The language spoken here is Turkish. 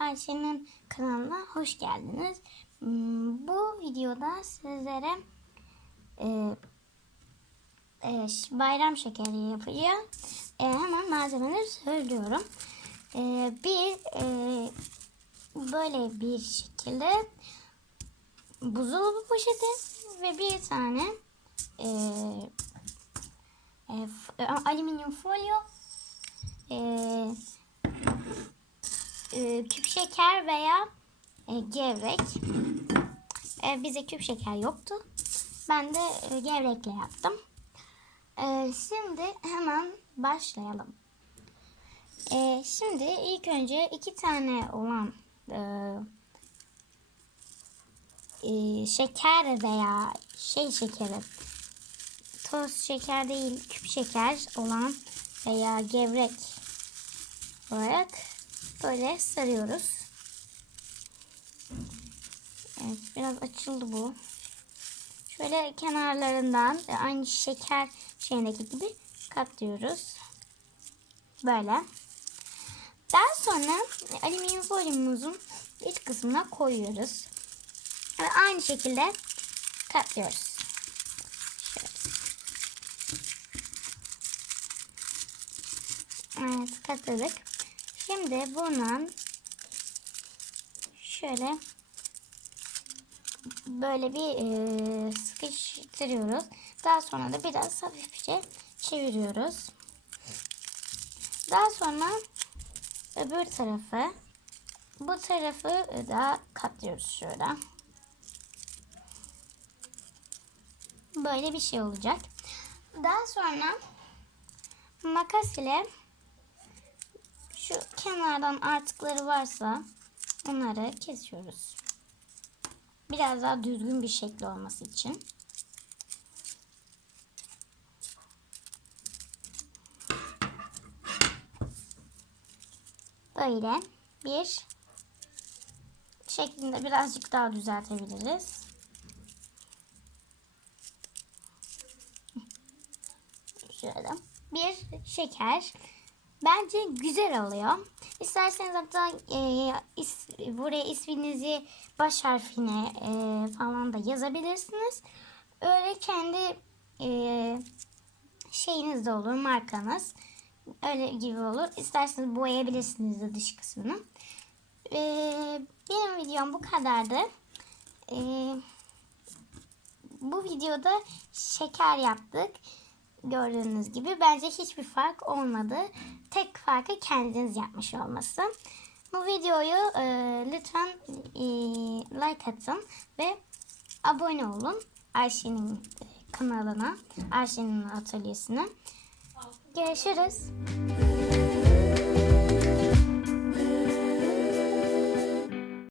Ayşe'nin kanalına hoş geldiniz. Hmm, Bu videoda sizlere e, e, bayram şekeri yapacağım. E, hemen malzemeleri söylüyorum. E, bir e, böyle bir şekilde buzdolabı poşeti ve bir tane e, e, e, alüminyum folyo e, e, küp şeker veya e, gevrek. E, bize küp şeker yoktu. Ben de e, gevrekle yaptım. E, şimdi hemen başlayalım. E, şimdi ilk önce iki tane olan e, e, şeker veya şey şekeri toz şeker değil küp şeker olan veya gevrek olarak böyle sarıyoruz. Evet biraz açıldı bu. Şöyle kenarlarından e, aynı şeker şeyindeki gibi katlıyoruz. Böyle. Daha sonra e, alüminyum folyomuzun iç kısmına koyuyoruz. Ve aynı şekilde katlıyoruz. Evet katladık. Şimdi bundan şöyle böyle bir e, sıkıştırıyoruz. Daha sonra da biraz hafifçe çeviriyoruz. Daha sonra öbür tarafı bu tarafı da katlıyoruz şöyle. Böyle bir şey olacak. Daha sonra makas ile şu kenardan artıkları varsa onları kesiyoruz. Biraz daha düzgün bir şekli olması için. Böyle bir şeklinde birazcık daha düzeltebiliriz. Şöyle bir şeker. Bence güzel oluyor. İsterseniz hatta e, is, buraya isminizi baş harfine e, falan da yazabilirsiniz. Öyle kendi e, şeyiniz de olur, markanız. Öyle gibi olur. İsterseniz boyayabilirsiniz de dış kısmını. E, benim videom bu kadardı. E, bu videoda şeker yaptık. Gördüğünüz gibi bence hiçbir fark olmadı. Tek farkı kendiniz yapmış olması. Bu videoyu e, lütfen e, like atın ve abone olun Ayşe'nin e, kanalına, Ayşe'nin atölyesine. Görüşürüz.